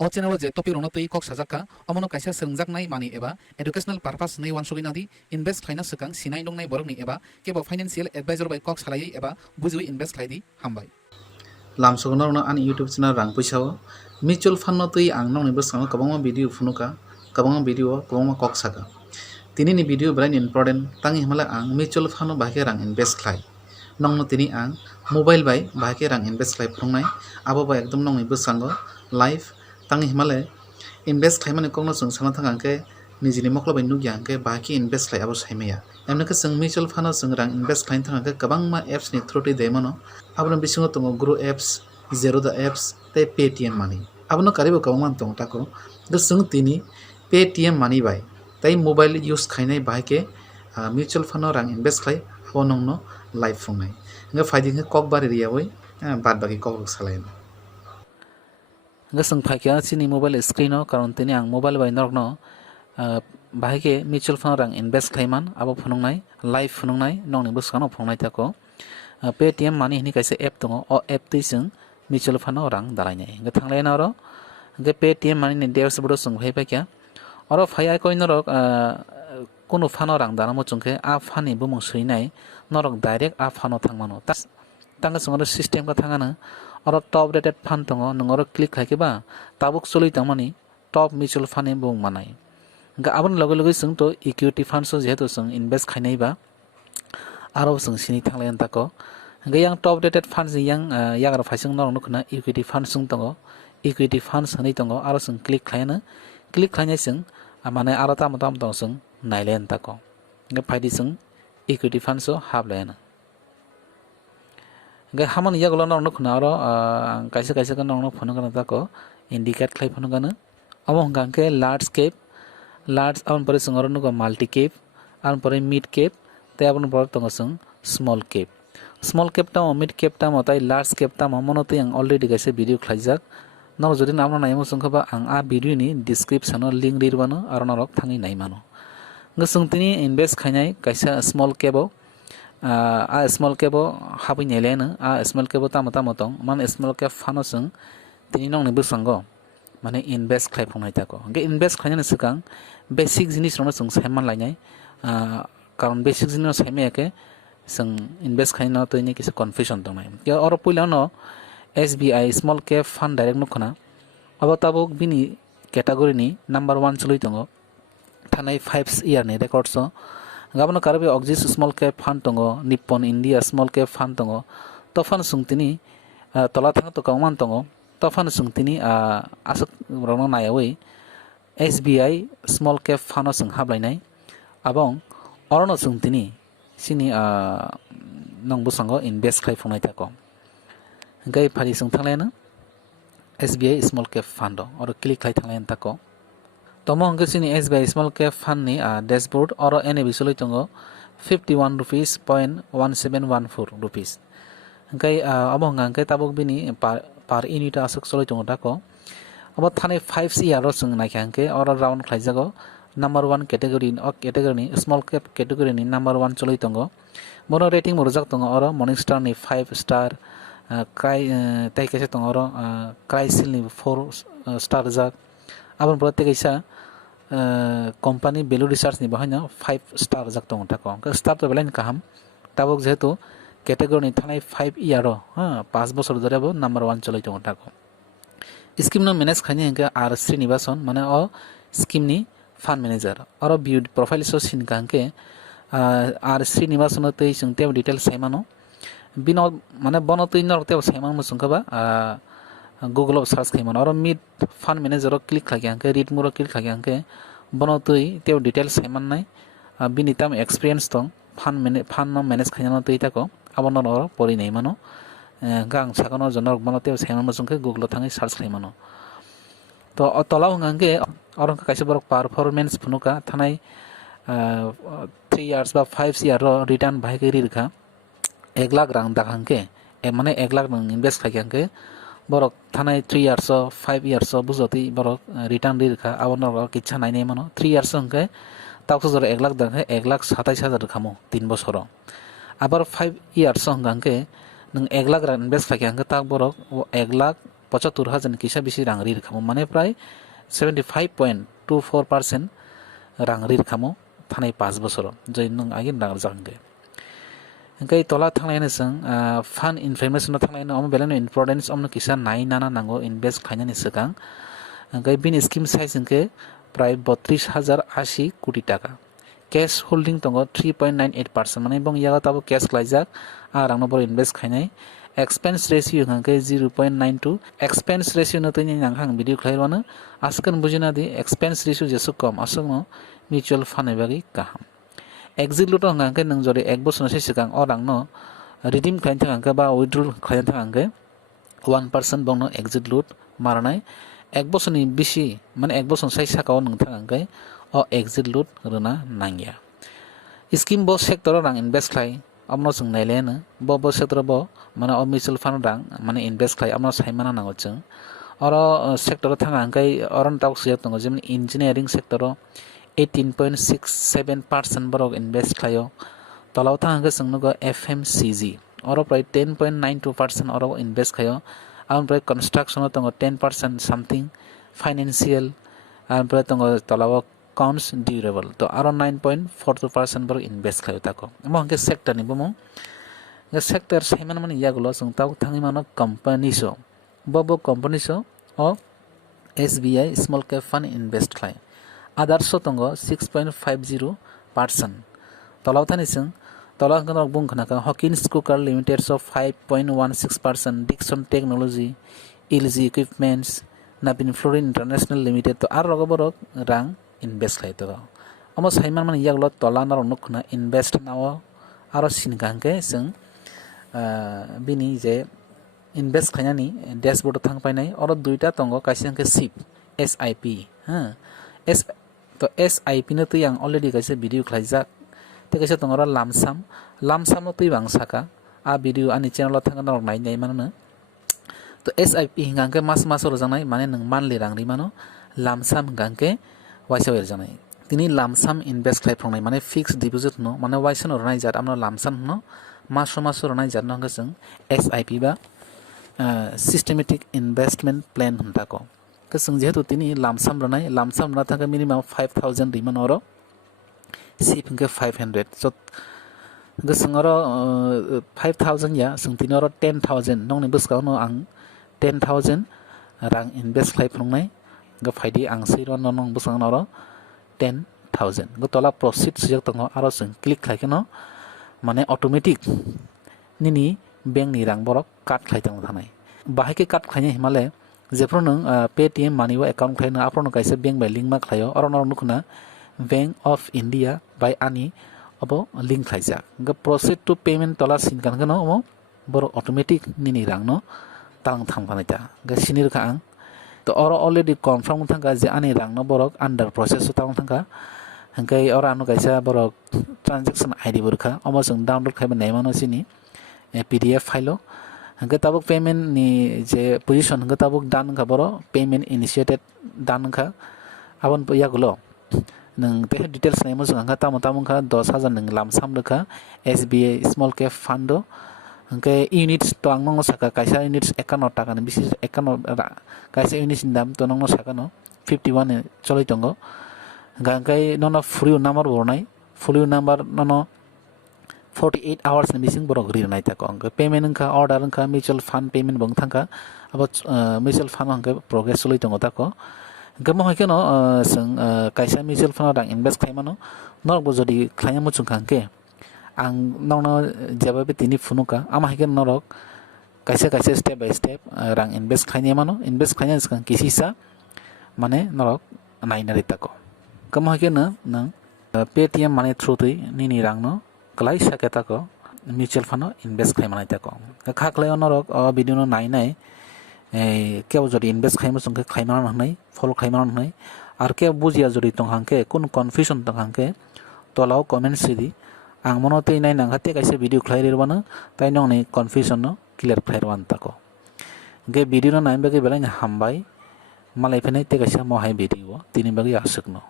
O channel je topic rono tei kok sajaka omono kaisa sengjaknai mani eba educational purpose nei wansogina di invest khaina sekang sinai dongnai borokni eba kebo financial advisor bai kok salai eba bujui invest khlaidi hambai lamsogno no ani YouTube channel rang puisao mutual fund no tui ang nong ni bwskango kwbangma video phunuka kwbangma video kwbangma kok saka tini ni video brain important tangi himala ang mutual fund no bahike rang invest khlai nong no tini ang mobile bai bahike rang invest khlai phungnai abo bai ekdom nong ni bwskango live tangi himale invest khlaimani kokno chung sana thang angke nijini moklo bai nugya angke bahike invest khlai abo saimaya emnake chung mutual fund no chung rang invest khlain thang angke kwbangma apps ni through ti demono aboni bisingo tongo grow apps Zerodha apps tei Paytm money abono karibo kwbangma tongo tako chung tini Paytm money bai tei mobile use khainai bahike mutual fund no rang invest khlai abo nongno live phungnai nga faidi nga kok bari riyawi bad bagi kok salai nga sung phaikia chini mobile screen no karon tini ang mobile bai norokno bahike mutual fund rang invest khlaiman abo phunungnai live phunungnai nongni bwskano phungnai tako Paytm money hini kaisa app tongo o app tui sung mutual fund no rang dalainai nga thanglai na ro nga Paytm money ni dashboard sung phaikia oro phaiya koi norok kono fund rang danamo chungke a fund ni bumung suinai norok direct a fund no thangmano tanga sungro system ka thangana oro top rated fund tongo nongoro click khaikeba tabuk solui tangmani top mutual fund ni bung manai ga abon logo logo sung to equity fund so jehetu sung invest khainai ba aro sung sini thanglayan tako ga yang top rated fund yang yagar phaisung norok nukna equity fund sung tongo equity fund sanai tongo aro sung click khaina click khainai sung amane aro tam tong sung nailen tako ga phaidi sung equity fund so hablayan ga haman yagulo norok nukna aro kaisa kaisa ka norok phone kana tako indicate khlai phone kana abo hangke large cap large abon pore sung aro nuko multi cap abon pore mid cap te abon pore tongo sung small cap ta mid cap ta motai large cap ta monote ang already kaisa video khlaijak nor jodi namno naimo sungkhaba ang a video ni description o link rirwano aro norok thangi naimano nga sungtini invest khainai kaisa small cap o a small cap o habi nelena a small cap ta motong man small cap fano sung tini nong ni busango mane invest khlai phungnai tako ge invest khainani sikang basic jinis rono sung saiman lainai karon basic jinis saimaya ke sung invest khaina to ni kisa confusion tongnai ke oro puila no SBI small cap fund direct nukhna abo tabuk bini category ni number 1 chlui tongo thanai 5 year ni record so gabano karabe oxis small cap fund tongo nippon india small cap fund tongo tofan sungtini tola thang to kawman tongo tofan sungtini asuk rono nayawi SBI small cap fund sung hablainai abong orono sungtini sini nong busango invest khlai phunai tako gai phari sung thanglena SBI small cap fund oro click khlai thanglayan tako tomo hangke sini SBI small cap fund ni dashboard oro ene bisoloi tongo 51 rupees 0.1714 rupees gai abo hangke tabuk bini par unit asuk soloi tongo tako abo thane 5 year ro sung naikangke oro round khlaijago number 1 category ni small cap category ni number 1 choloi tongo mono rating morojak tongo oro morningstar ni 5 star tai kaisa tongo oro crisil ni 4 star jak abon prote kaisa company value research ni bahanya 5 star jak tongo tako ka star to belen kaham tabuk jehetu category ni thanai 5 year ro 5 bosor dhore abo number 1 choloi tongo tako scheme no manage khani hangke R Srinivasan mane o scheme ni fund manager oro view profile so sin kangke R Srinivasan tei sung te details saimano bino mane bono tei nor te saiman mo sungkaba Google search khaimano oro mid fund manager click khagyanke read muro click khagyanke bono tei te details saiman nai bini tam experience tong fund no manage khainano tei tako abono oro pori nei mano gang sakono jonor bono te saiman mo sungke Google thangi search khaimano to tolau hangke oro kaisa borok performance phunuka thanai 3 years ba 5 year ro return bahike rirkha 1 lakh rang dakhangke mane 1 lakh rang invest khagyanke borok thanai 3 years 5 years bujoti borok return rirkha abono kichha nainai mano 3 years hangke takso jor 1 lakh dakhe 1 lakh 27000 khamo 3 bosoro abar 5 years hangke nung 1 lakh rang invest khagyanke tak borok 1 lakh 75,000 kisa bisi rang rir khamo mane pray 75.24% rang rir khamo thanai 5 bosoro jai nung agin rang jangge engkai tola thanglai sing fan information thanglai no belano importance omno kisa nai nana nango invest khainani sekang engkai bin scheme size engke প্রায় 32,080 কোটি টাকা cash holding দङ 3.98% মানে বং ইয়াga তাবো cash লাইজাক আর আংনো বড় invest খাইনাই expense ratio হাঙ্কে 0.92 expense ratio নতনি নাংখাং ভিডিও খাইরবানো আজকান বুজিনা দি এক্সপেন্স রেশিও যেসু কম আসংনো মিউচুয়াল ফান্ড এবাগি কাহাম এক্সিট লুট হাঙ্কে নং জরে 1 বছর সে সিগাং অ রাংনো রিডিম খাইন থাকাঙ্কে বা উইথড্রল খাইন থাকাঙ্কে 1% বংনো এক্সিট লুট মারনাই 1 বছরনি বেশি মানে 1 বছর সাই সাকাও নोंथांगांगाय अ एग्जिट लुट रना नांगिया स्कीम बो सेक्टर रां इनवेस्ट खाय আমনো जों नायलेनो बो सेक्टर बो माने अ म्यूचुअल फंड रां माने इनवेस्ट खाय আমনো सायमाना नांगो जों अर सेक्टर थांगांगाय अरन टाउक सिया दङ जेम इंजिनियरिंग सेक्टर 18.67% बरक इनवेस्ट खायो तलाव थांगांगा जोंनो एफएमसीजी अर प्राय 10.92% अर इनवेस्ट खायो आमफ्राय कन्स्ट्रक्शन दङ 10% समथिंग फाइनेंशियल आमफ्राय दङ तलाव काउंट्स ड्यूरेबल तो आरो 9.42% बर इनवेस्ट खायो ताको महंगे सेक्टर नि बमो सेक्टर साइमान माने यागुलो जों ताव थाङि मानो कंपनी सो बबो कंपनी सो अ SBI small cap fund invest खाय आदार्स दङ 6.50% तलाव थानि जों तलाव गन बुंखना का हकिन्स कुकार लिमिटेड सो 5.16% डिक्सन टेक्नोलॉजी एलजी इक्विपमेंट्स नाबिन फ्लोरिन इंटरनेशनल लिमिटेड तो आर रगबरक रां इनवेस्ट खाय तो अमो साइमान माने यागलो तला नार नखना इनवेस्ट नाव आरो सिनगांके जों बिनि जे इनवेस्ट खायनानि डैशबोर्ड थां पाइनाय और दुइटा तंगो काइसेंके सिप एसआईपी एस तो एसआईपी न तै आं अलरेडी काइसे भिडियो खायजा ते काइसे तंगरा लामसाम न तै बांसाका आ भिडियो आनि चैनल थांगा नाय नाय मानो तो एसआईपी हिंगांके मास मास रजानाय माने नों मानलि रांरि मानो लामसाम हिंगांके वाइसा वर जानाय तिनि लामसाम इनवेस्ट खायफ्रंनाय माने फिक्स डिपॉजिट न माने वाइसा रनाय जात आमनो लामसाम न मास रनाय जात नंगा जों एसआईपी बा सिस्टेमेटिक इन्वेस्टमेंट प्लान हंताको तो जों जेहेतु तिनि लामसाम रना थाका मिनिमाम 5000 रिमान और सिपिंके 500 सो गोसोंगर 5000 या जों तिनि और 10000 नंनि बसकाव न आं 10000 रां इनवेस्ट खायफ्रंनाय ग फायदि आं सैरो नन बसंग और 10000 ग तला प्रोसीड सिजक तंग आरो जों क्लिक खायखनो माने ऑटोमेटिक निनि बैंक नि रां बरक काट खायतंग थानाय बाहायके काट खायनि हिमाले जेफ्रो नों पेटीएम मानिबो अकाउंट खायनो आप्रनो कायसे बैंक बाय लिंक मा खायो और नर नुखना बैंक ऑफ इंडिया बाय आनी अब लिंक खायजा ग प्रोसीड टू पेमेंट तला सिन कानगनो अमो बर ऑटोमेटिक निनि रां न तांग थांफानायता ग सिनिरखा आं तो और ऑलरेडी कन्फर्म थांगा जे आनी रां न बरक अंडर प्रोसेस तांग थांगा हंकै और आनो कायसा बरक ट्रांजैक्शन आईडी बरखा अमो जों डाउनलोड खायबा नायमानो सिनि पीडीएफ फाइलो हंकै ताबुक पेमेंट नि जे पोजीशन हंकै ताबुक दान का बरो पेमेंट इनिशिएटेड दान का आबन यागुलो नों ते डिटेल्स नायमो जों हंगा तामुखा 10000 नों लामसाम रखा एसबीआई स्मॉल कैप फंड हंकै यूनिट्स तो आं नंगो साका कायसा यूनिट्स 51 टाका नि बिसि 51 कायसा यूनिट्स नि दाम तो नंगो साका न 51 चलै दंगो हंकै ननो फ्री नंबर बरनाय फ्री नंबर ननो 48 hours ni bising borok rirnai ta ko payment का ऑर्डर का म्यूचुअल फंड पेमेंट बंग थांका अब म्यूचुअल फंड हंके प्रोग्रेस चलै दंगो ta ko गमो हकेनो जों कायसा म्यूचुअल फंड रां इनवेस्ट खायमानो नरबो जदि खायमो चुंखांके आं ननो जेबाबे तिनि फुनुका आमा हकेन नरक कायसा स्टेप बाय स्टेप रां इनवेस्ट खायने मानो इनवेस्ट खायने सिगां किसिसा माने नरक नायनारि ta ko गमो हकेनो नों पेटीएम माने थ्रु तै निनि रां न कलाई साकेता को म्यूचुअल फंड इनवेस्ट खायमानाय ताको खाखलाय नरक भिडियो न नायनाय केव जदि इनवेस्ट खायमो जोंके खायमाना हनाय फलो खायमाना हनाय आर के बुजिया जदि तंहांके कोन कन्फ्यूजन तंहांके तलाव कमेन्ट सिदि आं मनो तै नायनांगाते कायसे भिडियो खायरिरबानो ताइ नंनि कन्फ्यूजन न क्लियर खायरवान ताको गे भिडियो न नायबेगे बेलाय हामबाय मालाय फैनाय ते कायसे महाय भिडियो तिनि बागै आसुकनो